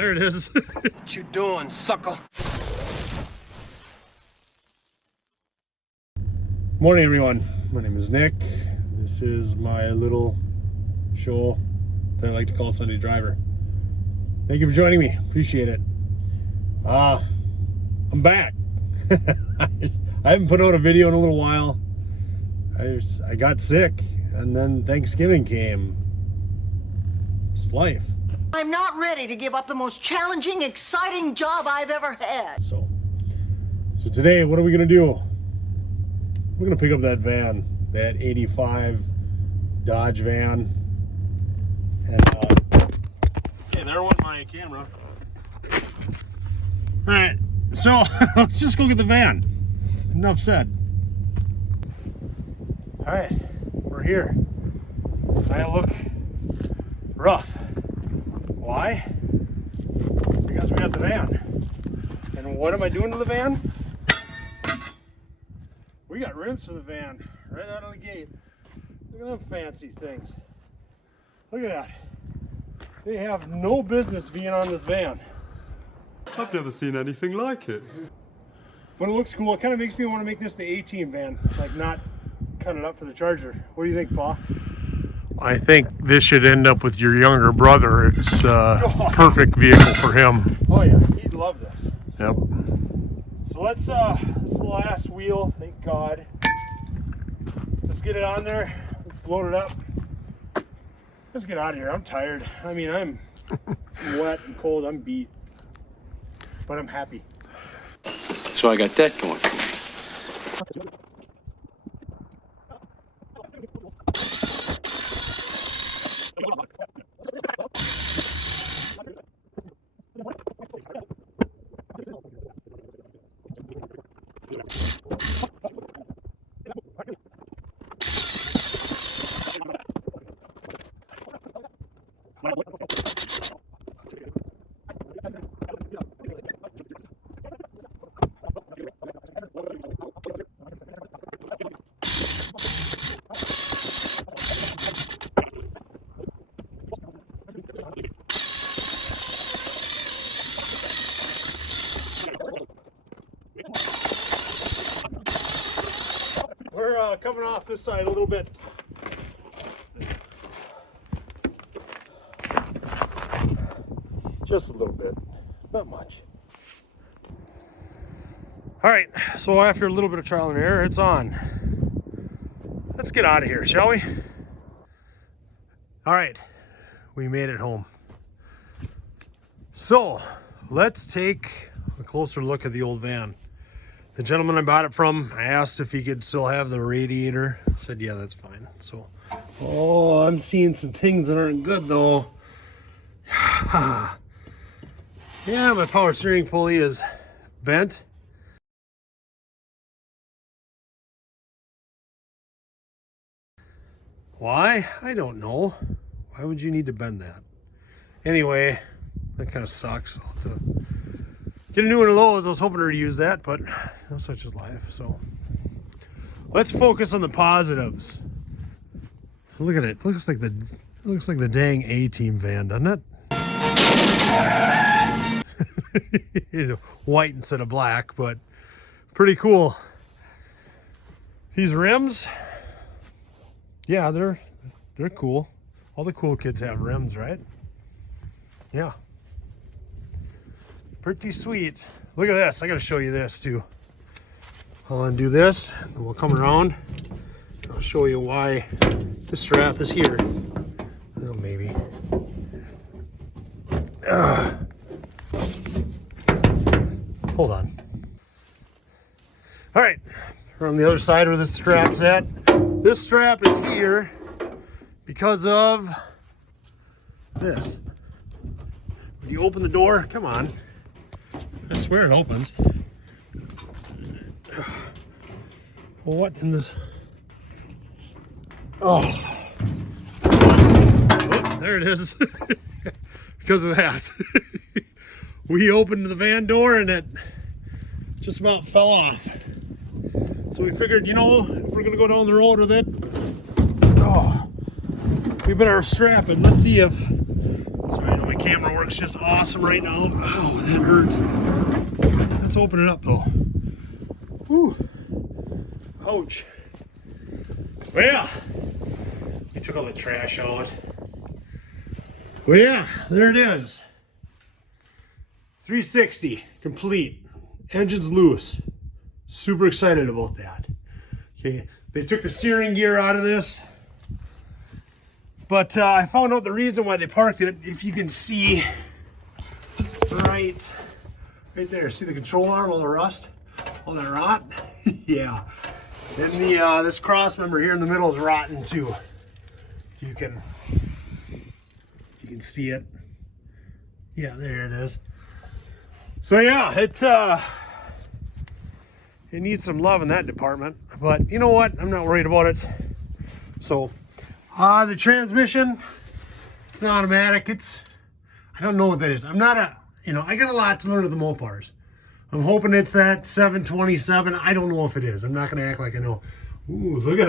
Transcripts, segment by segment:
there it is. What you doing, sucker? Morning, everyone. My name is Nick. This is my little show that I like to call Sunday Driver. Thank you for joining me. Appreciate it. I'm back. I haven't put out a video in a little while. I got sick, and then Thanksgiving came. Just life. I'm not ready to give up the most challenging, exciting job I've ever had. So today, what are we gonna do? We're gonna pick up that van, that 85 Dodge van. And okay, there went my camera. All right, so let's just go get the van. Enough said. All right, we're here. I look rough. Why? Because we got the van. And what am I doing to the van? We got rims for the van right out of the gate. Look at them fancy things. Look at that. They have no business being on this van. I've never seen anything like it. But it looks cool. It kind of makes me want to make this the A-Team van. Like not cut it up for the Charger. What do you think, Pa? I think this should end up with your younger brother. It's a perfect vehicle for him. Oh yeah, he'd love this. Yep. So let's, this is the last wheel, thank God. Let's get it on there. Let's load it up. Let's get out of here. I'm tired. I mean, I'm wet and cold. I'm beat. But I'm happy. So I got that going for me. We're coming off this side a little bit. Just a little bit, not much. All right, so after a little bit of trial and error, it's on. Let's get out of here, shall we? All right, we made it home. So let's take a closer look at the old van. The gentleman I bought it from, I asked if he could still have the radiator. I said, yeah, that's fine. So, oh, I'm seeing some things that aren't good though. Yeah, my power steering pulley is bent. Why? I don't know. Why would you need to bend that? Anyway, that kind of sucks. I'll have to get a new one of those. I was hoping to reuse that, but no such is life. So let's focus on the positives. Look at it. It looks like the dang A-Team van, doesn't it? White instead of black, but pretty cool. These rims, yeah, they're cool. All the cool kids have rims, right? Yeah. Pretty sweet. Look at this. I gotta show you this too. I'll undo this, and we'll come around. I'll show you why this strap is here. Well, maybe. Hold on. All right, we're on the other side where this strap's at. This strap is here because of this. When you open the door, come on. I swear it opens. Well, what in the... Oh, there it is. Because of that. We opened the van door and it just about fell off. So we figured, you know, if we're gonna go down the road with it, we better strap it. Let's see if, sorry, I know my camera works just awesome right now. Oh, that hurt. Let's open it up though. Whew. Ouch. Well, yeah. We took all the trash out. Well, yeah, there it is. 360 complete. Engine's loose. Super excited about that. Okay, they took the steering gear out of this. But I found out the reason why they parked it. If you can see right there, see the control arm, all the rust, all that rot? Yeah. Then this cross member here in the middle is rotten too. You can see it. Yeah, there it is. So yeah, it needs some love in that department, but you know what? I'm not worried about it. So the transmission, it's an automatic. I don't know what that is. I'm not I got a lot to learn with the Mopars. I'm hoping it's that 727. I don't know if it is. I'm not gonna act like I know. Ooh, look at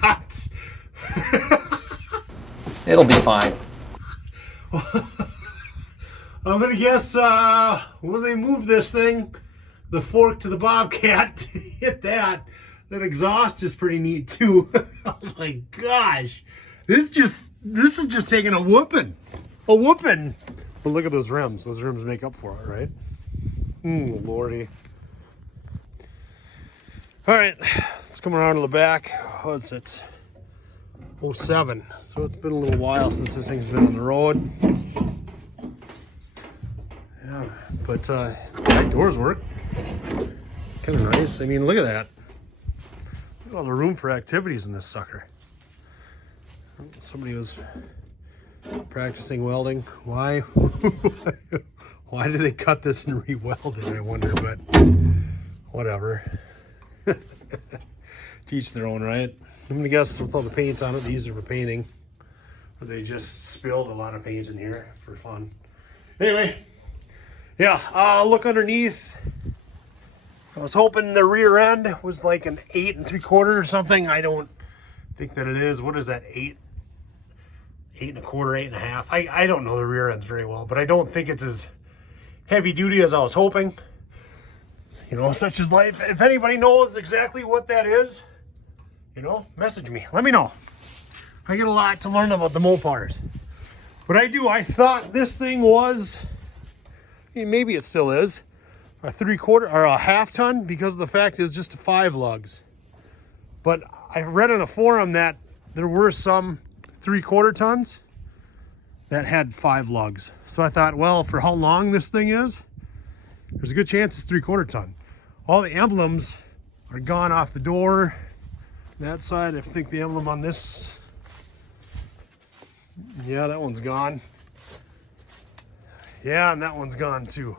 that. It'll be fine. I'm gonna guess when they move this thing, the fork to the Bobcat, to hit that exhaust is pretty neat too. Oh my gosh, this is just taking a whooping. But look at those rims. Those rims make up for it, right? Lordy. All right, let's come around to the back. What's it? 07. So it's been a little while since this thing's been on the road. Yeah, but back doors work. Kind of nice. I mean, look at that. Look at all the room for activities in this sucker. Somebody was practicing welding. Why? Why did they cut this and re-weld it, I wonder, but whatever. Teach their own, right? I'm gonna guess with all the paint on it, these are for painting. Or they just spilled a lot of paint in here for fun. Anyway, yeah, look underneath. I was hoping the rear end was like an 8 3/4 or something. I don't think that it is. What is that, 8 1/4, 8 1/2? I don't know the rear ends very well, but I don't think it's as heavy duty as I was hoping. You know, such is life. If anybody knows exactly what that is, you know, message me. Let me know. I get a lot to learn about the Mopars. But I thought this thing was, maybe it still is, a 3/4 or a 1/2 ton because of the fact it was just 5 lugs. But I read on a forum that there were some 3/4 tons that had 5 lugs. So I thought, well, for how long this thing is, there's a good chance it's 3/4 ton. All the emblems are gone off the door. That side, I think the emblem on this, yeah, that one's gone. Yeah, and that one's gone too.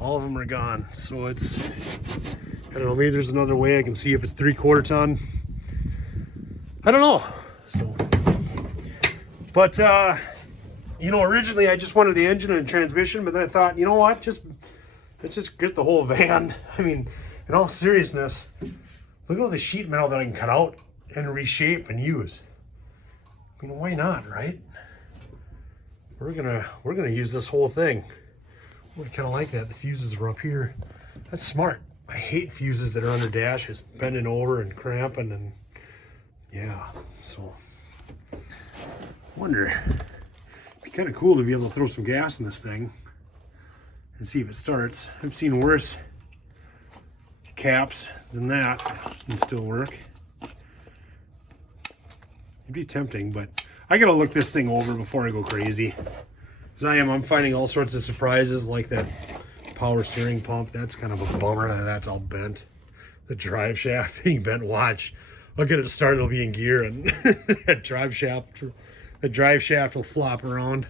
All of them are gone. So it's, I don't know, maybe there's another way I can see if it's 3/4 ton. I don't know. So, but you know, originally I just wanted the engine and transmission, but then I thought, you know what, let's just get the whole van. I mean, in all seriousness, look at all the sheet metal that I can cut out and reshape and use. I mean, why not, right? We're gonna use this whole thing. I kind of like that. The fuses are up here. That's smart. I hate fuses that are under dashes, bending over and cramping, and yeah. So, wonder. It'd be kind of cool to be able to throw some gas in this thing and see if it starts. I've seen worse caps than that and still work. It'd be tempting, but I gotta look this thing over before I go crazy. Because I'm finding all sorts of surprises, like that power steering pump. That's kind of a bummer that that's all bent. The drive shaft being bent. Watch, I'll get it started, it'll be in gear, and that drive shaft will flop around.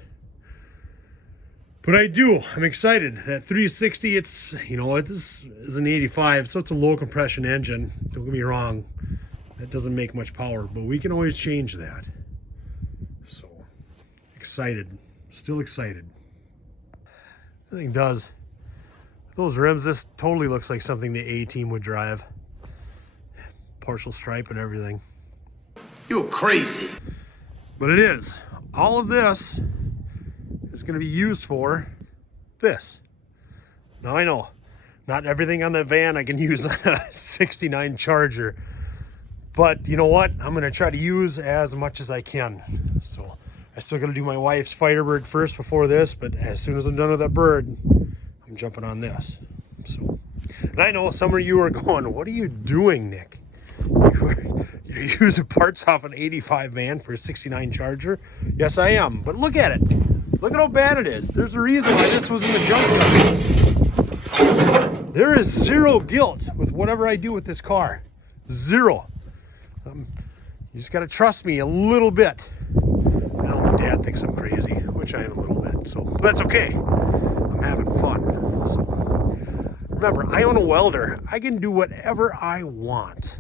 But I'm excited. That 360, it's, you know, this is an 85, so it's a low compression engine. Don't get me wrong, that doesn't make much power, but we can always change that. So, excited. Still excited. The thing does. Those rims, this totally looks like something the A-Team would drive. Partial stripe and everything. You're crazy. But it is. All of this is going to be used for this. Now I know, not everything on the van I can use on a 69 Charger, but you know what? I'm going to try to use as much as I can. So I still got to do my wife's Firebird first before this, but as soon as I'm done with that bird, I'm jumping on this. So, and I know some of you are going, what are you doing, Nick? You're using parts off an 85 van for a 69 Charger? Yes, I am. But look at it. Look at how bad it is. There's a reason why this was in the junkyard. There is zero guilt with whatever I do with this car. Zero. You just got to trust me a little bit. I know my dad thinks I'm crazy, which I am a little bit. So but that's okay. I'm having fun. So remember, I own a welder. I can do whatever I want.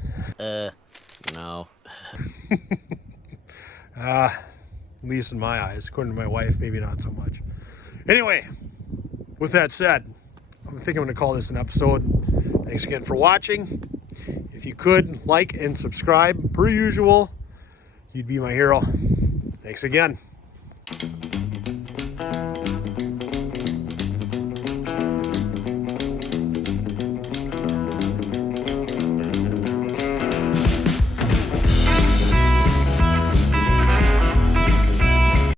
No. At least in my eyes. According to my wife, maybe not so much. Anyway, with that said, I think I'm going to call this an episode. Thanks again for watching. If you could, like and subscribe per usual. You'd be my hero. Thanks again.